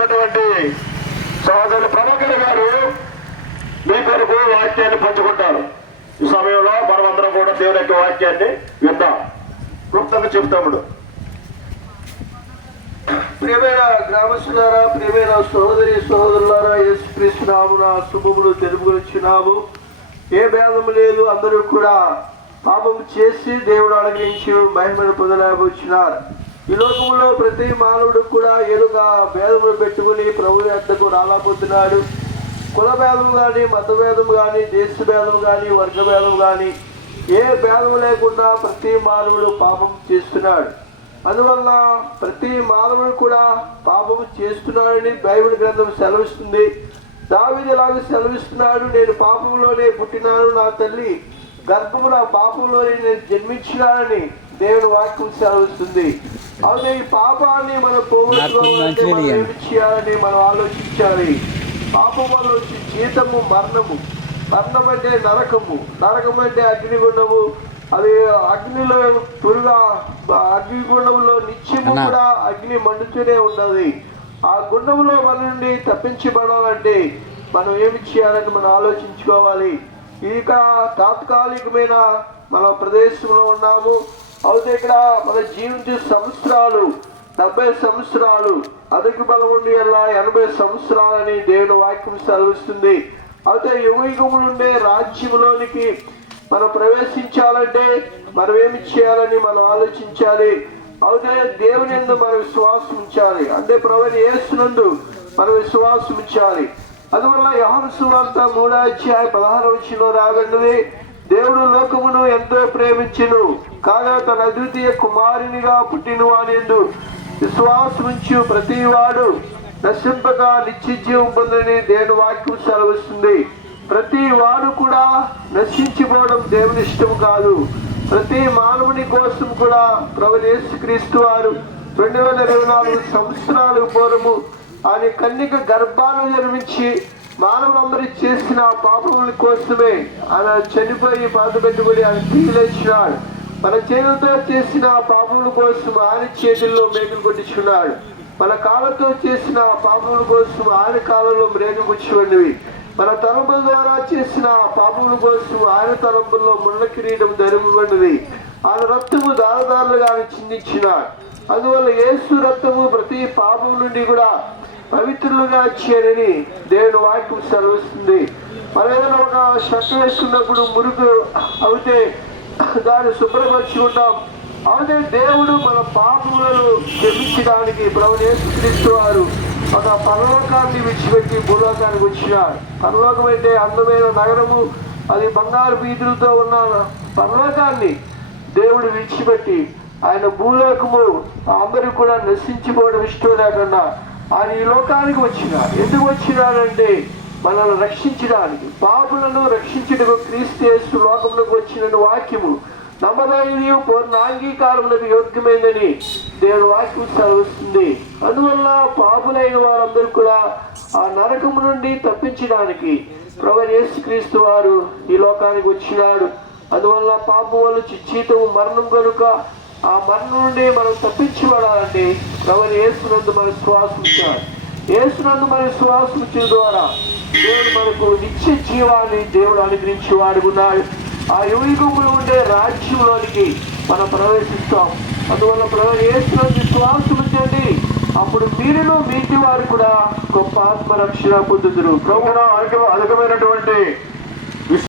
వచ్చినటువంటి సోదరులు ప్రభాకర్ గారు మీ కొరకు వాక్యాన్ని పంచుకుంటారు. ఈ సమయంలో మనమందరం కూడా దేవుని యొక్క వాక్యాన్ని విందాం. క్లుప్తంగా చెప్తాముడు. ప్రియమైన గ్రామస్తులారా, ప్రియమైన సహోదరి సహోదరులారా, యేసుక్రీస్తు నామమున శుభములు తెలుపుకొనిచున్నాము. ఏ భేదము లేదు, అందరూ కూడా పాపం చేసి దేవుడు అనుగ్రహించి మహిమను పొందలేకపోతున్నారు. ఈ లోకంలో ప్రతి మానవుడు కూడా ఏదొక భేదములు పెట్టుకుని ప్రభు యొద్దకు రాలేకపోతున్నాడు. కుల భేదం కానీ, మత భేదం కానీ, దేశ భేదం కానీ, వర్గ భేదం కానీ ఏ భేదం లేకుండా ప్రతి మానవుడు పాపం చేస్తున్నాడు. అందువల్ల ప్రతి మానవుడు కూడా పాపము చేస్తున్నాడని బైబిల్ గ్రంథం సెలవిస్తుంది. దావీదు ఇలాగ సెలవిస్తున్నాడు, నేను పాపంలోనే పుట్టినాను, నా తల్లి గర్భమున పాపంలోనే నేను జన్మించినానని దేవుని వాక్యం సెలవిస్తుంది. అవునే ఈ పాపాన్ని మనం పోగొట్టుకోవాలంటే మనం ఏమి చేయాలని మనం ఆలోచించాలి. పాపం వల్ల వచ్చే జీతము మరణము. మరణం అంటే నరకము. నరకం అంటే అగ్నిగుండము. అది అగ్నిలో త్వరగా అగ్నిగుండంలో నిత్యము కూడా అగ్ని మండుతూనే ఉన్నది. ఆ గుండంలో మన నుండి తప్పించబడాలంటే మనం ఏమి చేయాలని మనం ఆలోచించుకోవాలి. ఇక తాత్కాలికమైన మన ప్రదేశంలో ఉన్నాము. అయితే ఇక్కడ మన జీవించే సంవత్సరాలు 70 సంవత్సరాలు, అధిక బలం ఉండి అలా 80 సంవత్సరాలని దేవుని వాక్యం సెలవిస్తుంది. అయితే యుగయుగములు ఉండే రాజ్యంలోనికి మనం ప్రవేశించాలంటే మనం ఏమి చేయాలని మనం ఆలోచించాలి. అయితే దేవుని యందు మనం విశ్వాసం ఉంచాలి. అంటే ప్రభువైన యేసునందు మనం విశ్వాసం ఉంచాలి. అందువల్ల యోహాను సువార్త 3:16 రాగండి, దేవుడు లోకమును ఎంతో ప్రేమించెను, కాగా తన అద్వితీయ కుమారునిగా పుట్టిన వానియందు విశ్వాసముంచు ప్రతి వాడు నశింపక నిత్య జీవం పొందని దేవుని వాక్యం సెలవిస్తుంది. ప్రతి వాడు కూడా నశించిపోవడం దేవుని ఇష్టం కాదు. ప్రతి మానవుని కోసం కూడా ప్రభువైన యేసుక్రీస్తు వారు 2024 సంవత్సరాల పూర్వము ఆయన కన్యక గర్భాలను జన్మించి మానవులందరూ చేసిన పాపముల కోసమే ఆయన చనిపోయి బాధ పెట్టుబడి ఆయన తిరిగి లేచినాడు. మన చేతులతో చేసిన పాపముల కోసం ఆయన చేతుల్లో మేకులు కొట్టించుకున్నాడు. మన కాళ్ళతో చేసిన పాపముల కోసం ఆయన కాలంలో మ్రేగు గుచ్చివండివి. మన తలంపుల ద్వారా చేసిన పాపముల కోసం ఆయన తలంపుల్లో ముళ్ళ కిరీటం ధరింపబడినది. ఆయన రక్తము దారదారులుగా ఆయన చిందించినాడు. అందువల్ల యేసు రక్తము ప్రతి పాపం నుండి కూడా పవిత్రులుగా చేయని దేవుని వాక్యం సెలవిస్తుంది. మనం ఏదైనా ఒక షర్ట్ వేసుకున్నప్పుడు మురుగు అవుతే దాన్ని శుభ్రపరుచుకుంటాం. అవుతే దేవుడు మన పాపములను క్షమించడానికి ప్రభువైన యేసుక్రీస్తు వారు ఒక పరలోకాన్ని విడిచిపెట్టి భూలోకానికి వచ్చినాడు. పరలోకం అంటే అందమైన నగరము, అది బంగారు వీధులతో ఉన్న పరలోకాన్ని దేవుడు విడిచిపెట్టి ఆయన భూలోకము అందరూ కూడా నశించిపోవడం ఇష్టం లేకుండా ఆయన ఈ లోకానికి వచ్చినాడు. ఎందుకు వచ్చినాడంటే మనల్ని రక్షించడానికి, పాపులను రక్షించడానికి క్రీస్తు యేసు లోకంలోకి వచ్చిన వాక్యము నమ్మదగిన పూర్ణ అంగీకారములకు యోగ్యమైందని దేవుని వాక్యం సెలవిస్తుంది. అందువల్ల పాపులైన వారందరూ కూడా ఆ నరకము నుండి తప్పించడానికి ప్రభువైన యేసుక్రీస్తు వారు ఈ లోకానికి వచ్చినాడు. అందువల్ల పాపం వల్ల జీతము మరణం కనుక ఆ మరణం నుండి మనం తప్పించబడాలంటే ప్రభువైన యేసునందు మన విశ్వాసం ఉంచాలి. యేసునందు మన విశ్వాసం ఉంచిన ద్వారా దేవుడు మనకు నిత్య జీవాన్ని దేవుడు అనుగ్రహించి వాడుకున్నాడు. ఆ యుగములు ఉండే రాజ్యంలోనికి మనం ప్రవేశిస్తాం. అందువల్ల ప్రభువైన యేసునందు విశ్వాసం ఉంచండి, అప్పుడు మీరును మీటి వారు కూడా గొప్ప ఆత్మరక్షణ పొందుదురు. ప్రభువున అధికమైనటువంటి